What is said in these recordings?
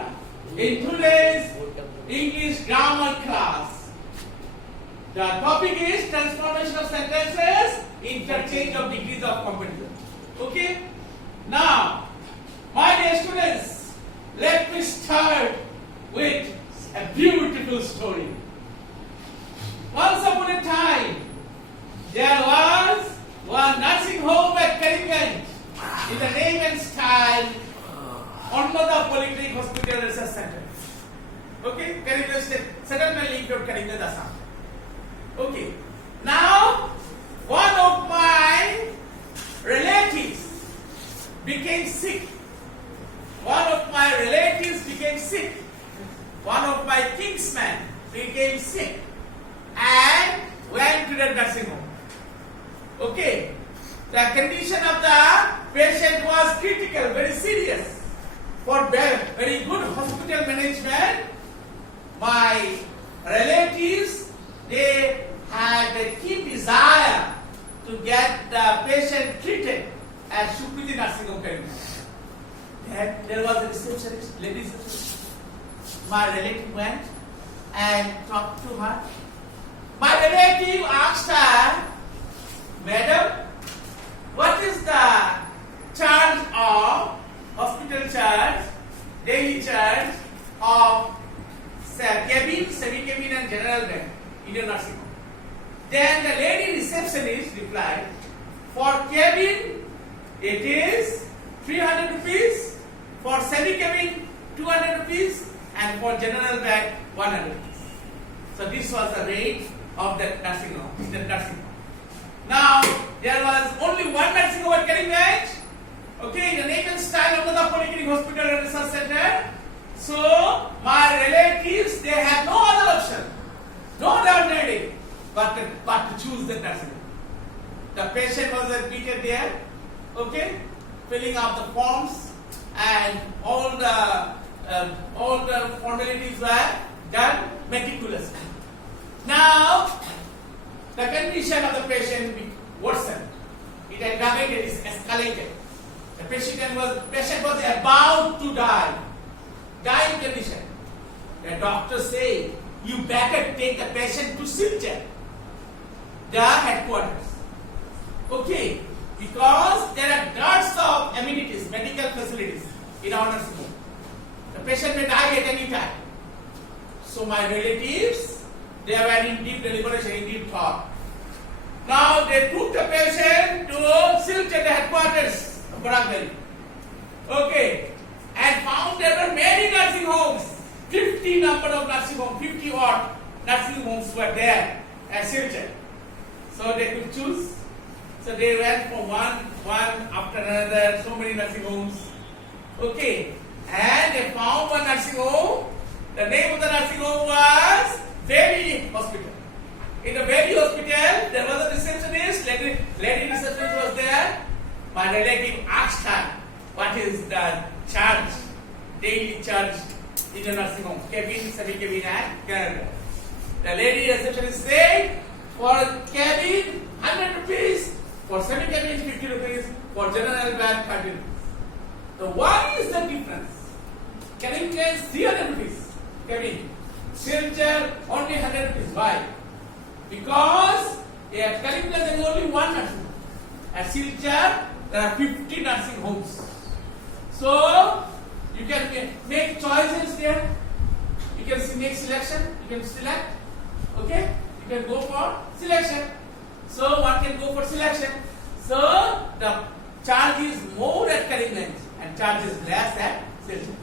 idea in today's English grammar class. The topic is transformation of sentences, interchange of degrees of competence. Okay? Now, my dear students, let me start with a beautiful story. Once upon a time, there was one nursing home at Karimganj in the name and style Annada Polyclinic Hospital Research Center. Okay, Karimganj State, settlement linked to Karimganj, Assam. Okay, now one of my relatives became sick. One of my kinsmen became sick and went to the nursing home. Okay, the condition of the patient was critical, very serious. For very good hospital management, my relatives, they had a keen desire to get the patient treated at Shukriti Nursing Home. Then there was a receptionist, lady receptionist. My relative went and talked to her. My relative asked her, "Madam, what is the charge of hospital charge, daily charge of cabin, semi-cabin and general bed in your nursing home?" Then the lady receptionist replied, "For cabin it is 300 rupees, for semi-cabin 200 rupees and for general bed 100 rupees. So this was the rate of that nursing home, Now there was only one nursing home at Karimganj. Okay, the name and style of the Polyclinic Hospital and Research Center. So my relatives, they had no other option, no alternative but to choose the nursing home. The patient was admitted there, okay, filling out the forms and all the formalities were done meticulously. Now the condition of the patient worsened. It aggravated, it escalated. The patient was about to die, dying condition. The doctor said, "You better take the patient to Silchar, the headquarters. Okay, because there are lots of amenities, medical facilities in our nursing home. The patient may die at any time." So my relatives, they were in deep deliberation, in deep thought. Now they took the patient to Silchar, the headquarters. Okay, and found there were many nursing homes, 50 number of nursing homes, 50 odd nursing homes were there at Silchar. So they could choose. So they went for one after another, so many nursing homes. Okay, and they found one nursing home. The name of the nursing home was Baby Hospital. In the Baby Hospital, there was a receptionist, lady receptionist was there. My relative asked her, "What is the charge, daily charge in the nursing home? Cabin, semi-cabin and general bed." The lady receptionist said, "For cabin, 100 rupees, for semi-cabin, 50 rupees, for general bed, 30 rupees." So what is the difference? Karimganj 300 rupees, cabin. Silchar only 100 rupees. Why? Because at Karimganj there is only one nursing home. At Silchar there are 50 nursing homes. So you can make choices there. You can make selection. You can select. Okay, you can go for selection. So one can go for selection. So the charge is more at Karimganj and charge is less at Silchar.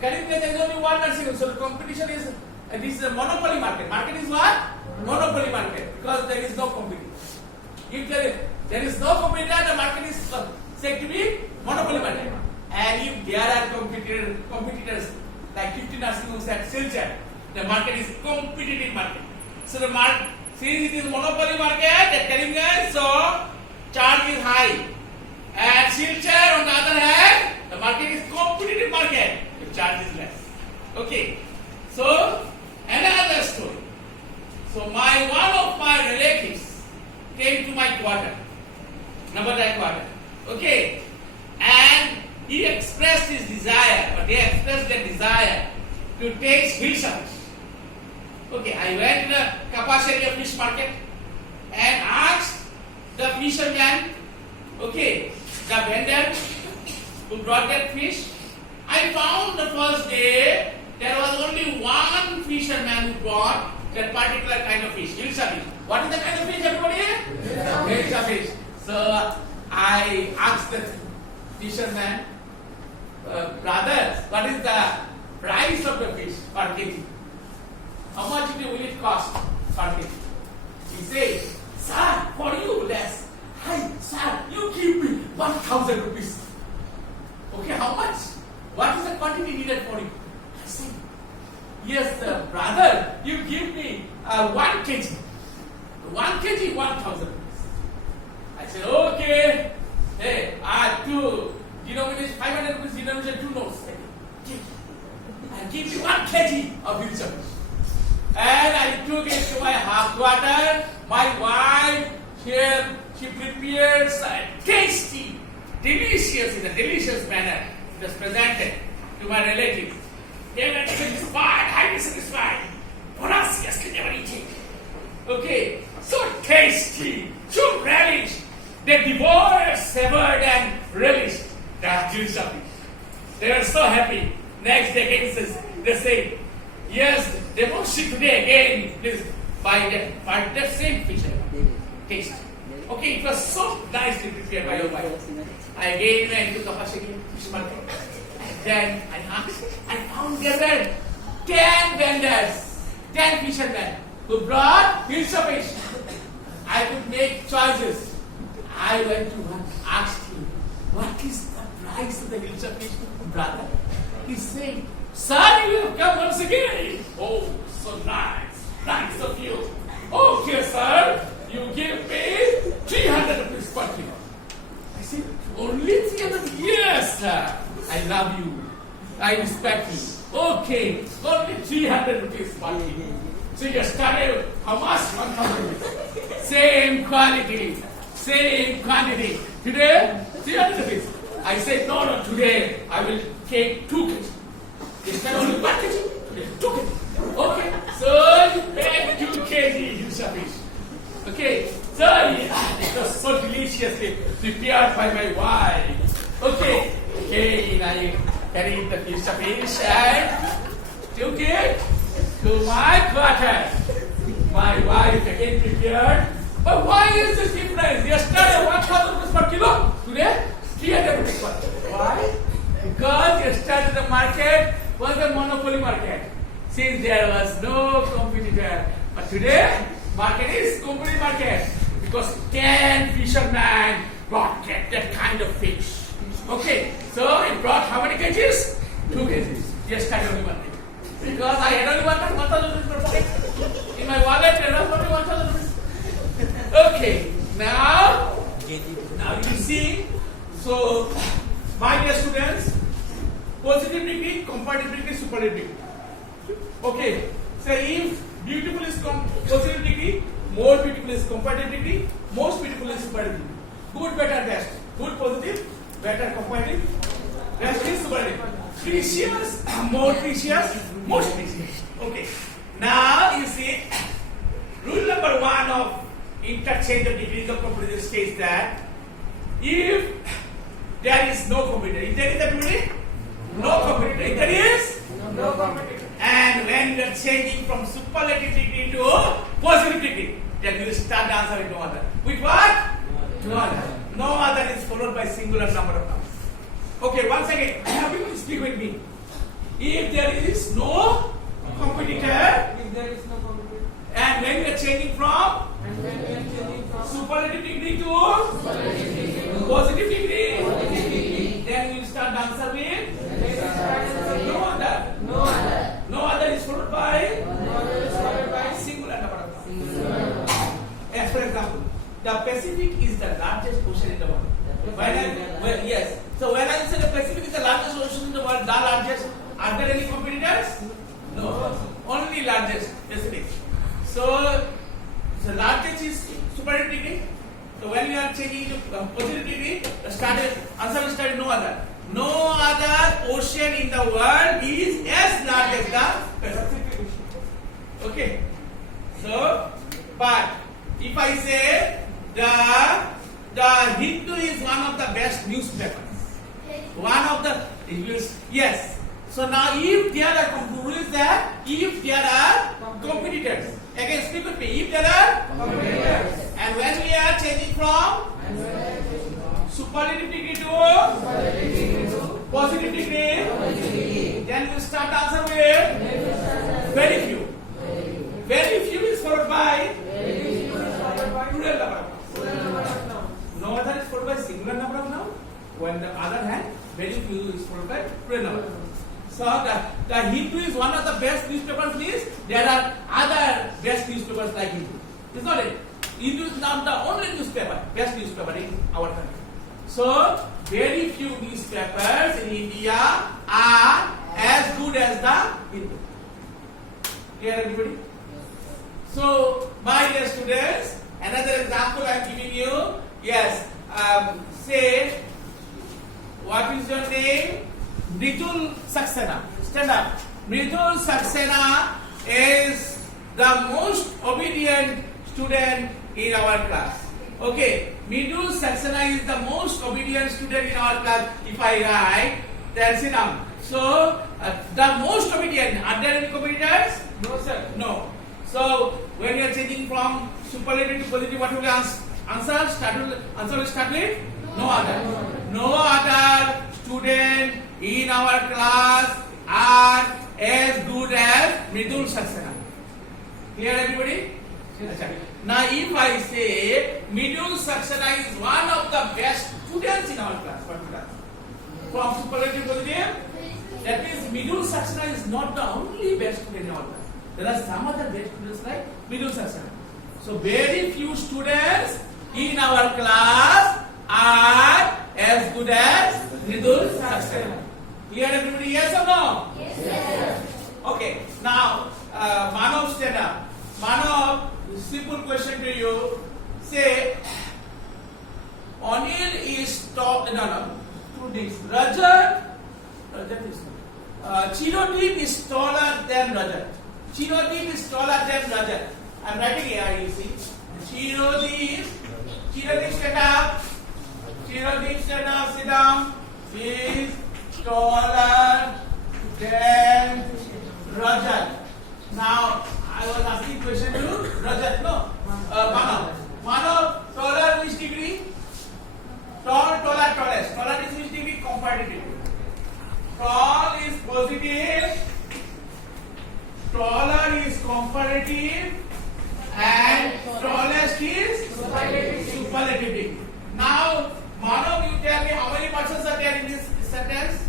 Karimganj there is only one nursing home. So the competition is this is a monopoly market. Market is what? Monopoly market, because there is no competition. If there is no competitor, the market is said to be monopoly market. And if there are competitors like 50 nursing homes at Silchar, the market is competitive market. So the market, since it is monopoly market at Karimganj, so charge is high. At Silchar, on the other hand, the market is competitive market. The charge is less. Okay. So another story. So one of my relatives came to my quarter, number 9 quarter. Okay, and he expressed his desire, or they expressed their desire to taste hilsa fish. Okay, I went to the Kapasheria fish market and asked the fisherman, okay, the vendor who brought that fish. I found the first day there was only one fisherman who brought that particular kind of fish, hilsa fish. What is the kind of fish, everybody? Hilsa fish. So I asked the fisherman, brother, what is the price of the fish per kg? How much will it cost per kg? He said, sir, for you less. Hi, sir, you give me 1,000 rupees. Okay, how much? What is the quantity needed for you? I said, yes, brother, you give me 1 kg. 1 kg, 1,000 rupees. I said, okay. Hey, 2 denomination, 500 rupees denomination, 2 notes. I give you 1 kg of hilsa fish. And I took it to my half quarter. My wife here, she prepares a tasty, delicious, in a delicious manner. It was presented to my relatives. They were satisfied, highly satisfied. Voraciously never eating. Okay, so tasty, so relished. They devoured, savored, and relished the hilsa fish. They were so happy. Next day, they say, yes, they won't see today again this by that same fish taste. Okay, it was so nicely prepared by your wife. I again went to the fish market. Then I found there were 10 vendors, 10 fishermen who brought hilsa fish. I could make choices. I went to one, asked him, what is the price of the hilsa fish, brother? He said, sir, you have come once again. Oh, so nice. Nice of you. Okay, sir, you give me 300 rupees per kilo. I said, only 300? Yes, sir. I love you. I respect you. Okay, only 300 rupees per kilo. So you started, how much? 1,000 rupees. Same quality, same quantity. Today, 300 rupees. I said, no, today I will take 2 kg. This time only 1 kg. Today, 2 kg. Okay, so you paid 2 kg hilsa fish. Okay, so it was so deliciously prepared by my wife. Okay, I carried the hilsa fish and took it to my quarter. My wife again prepared. But why is this difference? Yesterday 1,000 rupees per kilo. Today 300 rupees per kilo. Why? Because yesterday the market was a monopoly market. Since there was no competitor. But today, market is company market. Because 10 fishermen brought that kind of fish. Okay, so it brought how many kgs? 2 kgs. Yesterday only 1 kg. Because I had only 1,000 rupees per pocket. In my wallet, there was only 1,000 rupees. Okay, now you see, so my dear students, positive degree, comparative degree, superlative degree. Okay, so if beautiful is positive degree, more beautiful is comparative degree, most beautiful is superlative degree. Good, better, best. Good, positive, better, comparative, best is superlative. Precious, more precious, most precious. Okay, now you see, rule number 1 of interchange of degrees of competition states that if there is no competitor, if there is a degree, no competitor, if there is no competitor, and when you are changing from superlative degree to positive degree, then you will start the answer with no other. With what? No other. No other is followed by singular number of nouns. Okay, once again, I have you to speak with me. If there is no competitor, and when you are changing from superlative degree to positive degree, then you will start the answer with no other. No other is followed by singular number of nouns. As for example, the Pacific is the largest ocean in the world. Yes. So when I say the Pacific is the largest ocean in the world, the largest, are there any competitors? No. Only largest Pacific. So the largest is superlative degree. So when you are changing to positive degree, the answer will start no other. No other ocean in the world is as large as is the specific. Okay. So, but if I say the Hindu is one of the best newspapers, one of the yes. So now if there are rule is that if there are competitors, again speak with me. If there are competitors, and when we are changing from superlative degree to positive degree, then we start answer with very few. Very few is followed by plural number of nouns. No other is followed by singular number of nouns. On the other hand, very few is followed by plural number of nouns. So the Hindu is one of the best newspapers means there are other best newspapers like Hindu. Is not it? Hindu is not the only newspaper, best newspaper in our country. So very few newspapers in India are as good as the Hindu. Clear everybody? So my dear students, another example I am giving you. Yes, say what is your name? Mridul Saxena. Stand up. Mridul Saxena is the most obedient student in our class. Okay, Mridul Saxena is the most obedient student in our class. If I write, then sit down. So, the most obedient, are there any competitors? No, sir. No. So, when you are changing from superlative to positive, what will you answer? Answer will start with? No other. No other student in our class are as good as Mridul Saxena. Clear everybody? Now if I say Mridul Saxena is one of the best students in our class, from superlative to positive, that means Mridul Saxena is not the only best student in our class. There are some other best students like Mridul Saxena. So very few students in our class are as good as Mridul Saxena. Clear everybody? Yes or no? Yes, sir. Okay. Now, Manav, stand up. Manav, simple question to you. Say, Anil is tall. No. Two things. Rajat is. Chirodip is taller than Rajat. Chirodip is taller than Rajat. I am writing here. You see. Chirodip stand up. Chirodip stand up. Sit down. Is taller than Rajat. Now, I was asking question to Rajat, no? Manav. Manav, taller which degree? Taller, tallest. Taller is which degree? Comparative. Tall is positive. Taller is comparative. And tallest is superlative degree. Now, Manav, you tell me how many persons are there in this sentence?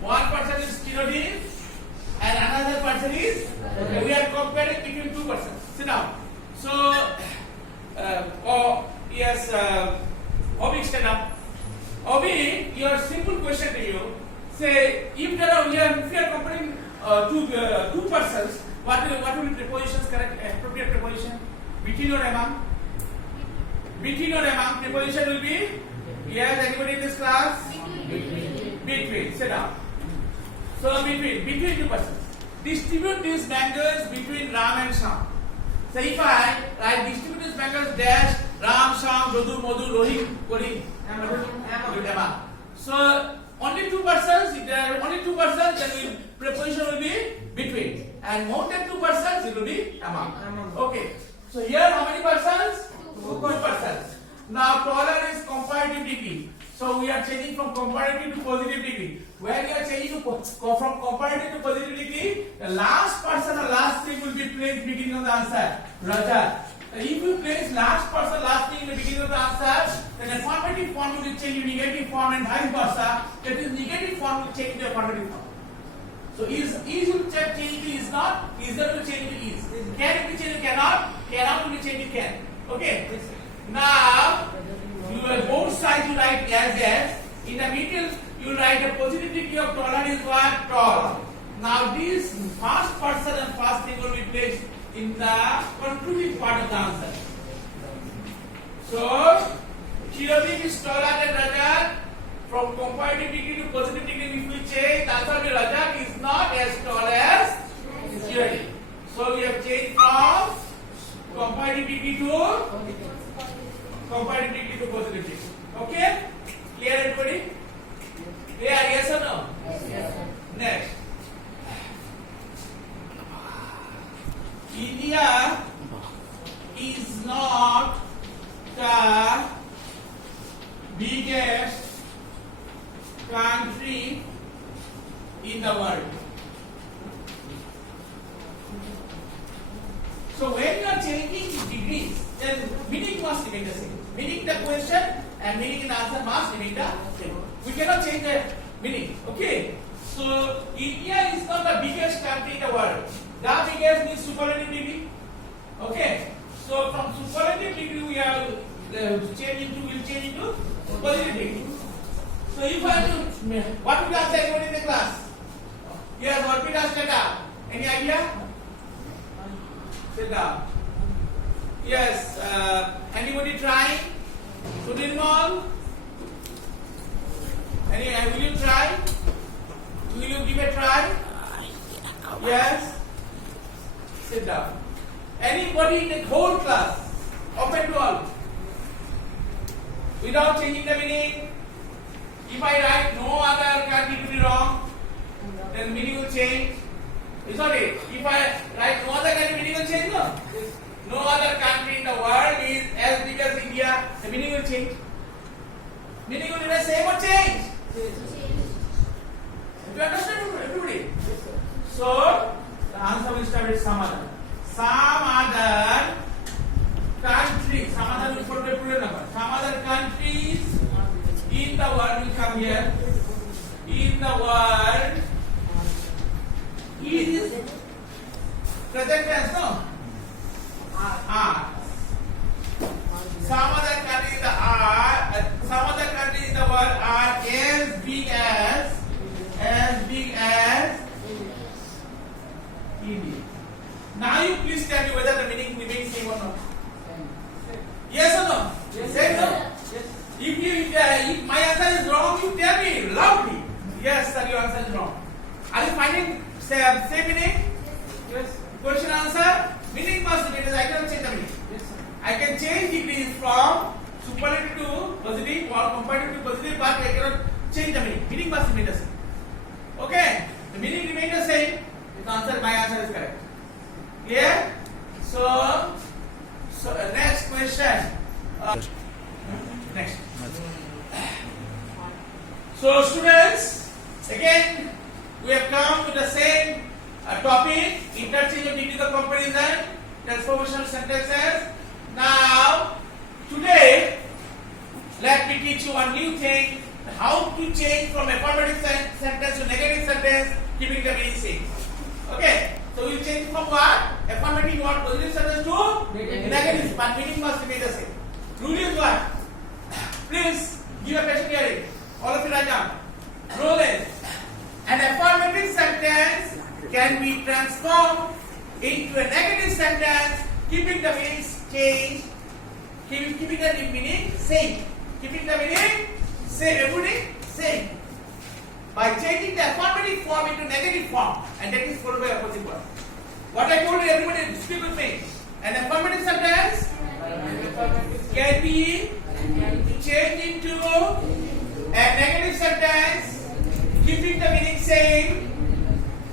One person is Chirodip and another person is we are comparing between two persons. Sit down. So, yes, Obi, stand up. Obi, your simple question to you. Say, if we are comparing two persons, what will be prepositions correct? Appropriate preposition between or among? Between or among preposition will be? Yes, anybody in this class? Between. Sit down. So between two persons. Distribute these mangoes between Ram and Sham. So if I write distribute these mangoes dash Ram, Sham, Rodu, Madhu, Rohit, Kori, Emma. So only two persons. If there are only two persons, then preposition will be between. And more than two persons, it will be among. Okay. So here how many persons? Two persons. Now taller is comparative degree. So we are changing from comparative to positive degree. When we are changing from comparative to positive degree, the last person or last thing will be placed beginning of the answer. Rajat. If you place last person last thing in the beginning of the answer, then the affirmative form will change to negative form and vice versa. That is negative form will change to affirmative form. So is will change to is not, is will change to is. Can be changed to cannot, cannot will be changed to can. Okay. Now you will both sides you write as in the middle you write a positive degree of taller is what? Tall. Now this first person and first thing will be placed in the concluding part of the answer. So Chirodip is taller than Rajat. From comparative degree to positive degree, if we change, the answer will be Rajat is not as tall as the world. So when you are changing degrees, then meaning must remain the same. Meaning the question and meaning in answer must remain the same. We cannot change the meaning. Okay. So India is not the biggest country in the world. The biggest means superlative degree. Okay. So from superlative degree we are change into positive degree. So if I have to, what would you answer everyone in the class? Yes, what would you answer that? Any idea? Sit down. Yes. Anybody trying? Sudinmal? Will you try? Will you give a try? Yes. Sit down. Anybody in the whole class? Open to all. Without changing the meaning. If I write no other country to be wrong, then meaning will change. It's okay. If I write no other country, meaning will change, no? No other country in the world is as big as India, the meaning will change. Meaning will be the same or change? Do you understand, everybody? So, the answer will start with some other. Some other countries, some other will put a plural number. Some other countries in the world will come here. In the world is present tense, no? Are. Some other countries in the world are as big as India. Now you please tell me whether the meaning remains same or not. Yes or no? Yes. Say no. Yes. If my answer is wrong, you tell me loudly. Yes, sir, your answer is wrong. Are you finding same meaning? Yes. Question answer. Meaning must be because I cannot change the meaning. Yes, sir. I can change degrees from superlative to positive or comparative to positive, but I cannot change the meaning. Meaning must remain the same. Okay. The meaning remains the same. If my answer is correct. Clear? So next question. Next. So students, again we have come to the same topic, interchange of degrees of comparison, transformational sentences. Now today let me teach you one new thing, how to change from affirmative sentence to negative sentence, keeping the meaning same. Okay, so we change from what? Affirmative what? Positive sentence to negative, but meaning must remain the same. Rule is what? Please give a patient hearing. All of you write down. Rule is, an affirmative sentence can be transformed into a negative sentence, keeping the meaning change, keeping the meaning same. Keeping the meaning same, everything same. By changing the affirmative form into negative form, and that is followed by opposite word. What I told you, everybody speak with me. An affirmative sentence can be changed into a negative sentence, keeping the meaning same,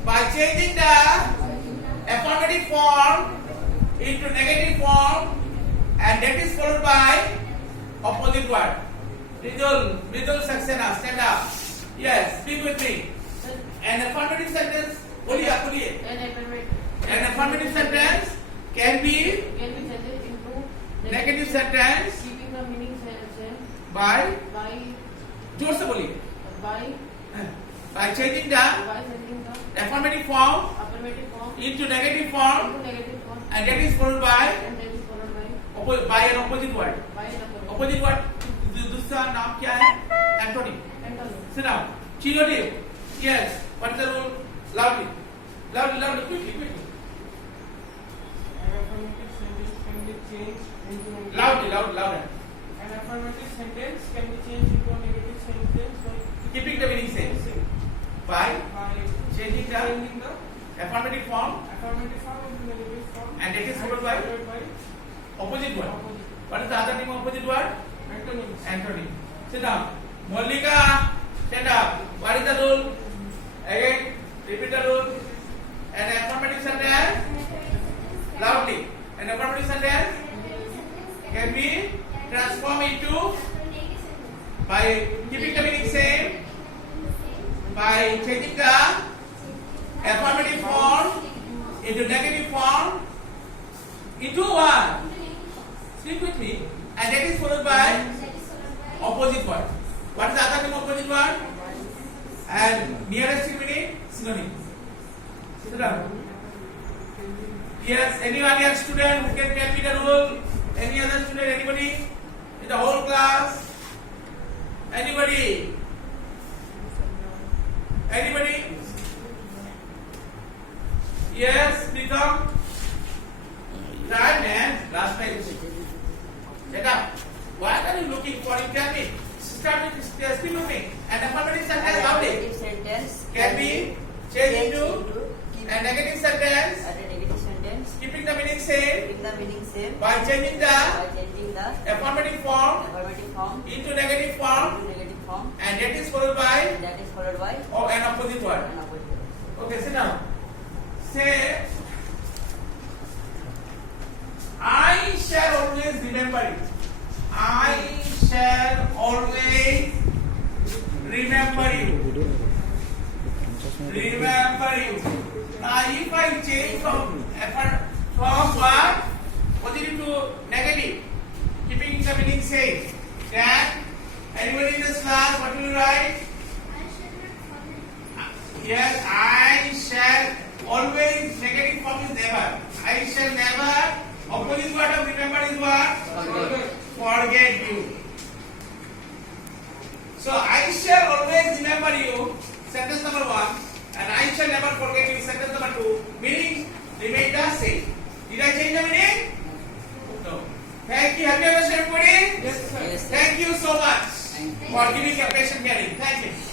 by changing the affirmative form into negative form, and that is followed by opposite word. Middle Saxena, stand up. Yes, speak with me. An affirmative sentence, an affirmative sentence can be changed into negative sentence keeping the meaning same by by changing the affirmative form into negative form, and that is followed by an opposite word. Opposite word, दूसरा नाम क्या है? Antonym. Sit down. Cumulative. Yes. What is the rule? Loudly, quickly. An affirmative sentence can be changed into Louder. An affirmative sentence can be changed into a negative sentence by Keeping the meaning same. By changing the affirmative form, into negative form, and that is followed by opposite word. What is the other name of opposite word? antonyms. Antonym. Sit down. Mollika, stand up. What is the rule? Again, repeat the rule. An affirmative sentence, loudly. An affirmative sentence can be transformed into, by keeping the meaning same, by changing the into negative form into what? Speak with me. And that is followed by opposite word. What is the other name of opposite word? And nearest meaning synonym. Sit down. Yes, anyone here student who can tell me the rule? Any other student? Anybody? In the whole class? Anybody? Anybody? Yes, become. Right, man. Last time. Get up. What are you looking for? You tell me. Speak with me. And affirmative sentence loudly Affirmative sentence can be changed into a negative sentence, a negative sentence, keeping the meaning same keeping the meaning same by changing the by changing the affirmative form affirmative form into negative form, into negative form, and that is followed by and that is followed by an opposite word. an opposite word. Okay, sit down. Say, I shall always remember you. I shall always remember you. Remember you. Now, if I change from what? Positive to negative, keeping the meaning same, then anybody in this class, what will you write? Yes, I shall always, negative form is never. I shall never, opposite word of remember is what? Forget you. So I shall always remember you, sentence number 1, and I shall never forget you, sentence number 2, meaning remain the same. Did I change the meaning? No. Thank you. Have you understood everybody? Yes, sir. Yes, sir. Thank you so much Thank you. for giving your patient hearing. Thank you.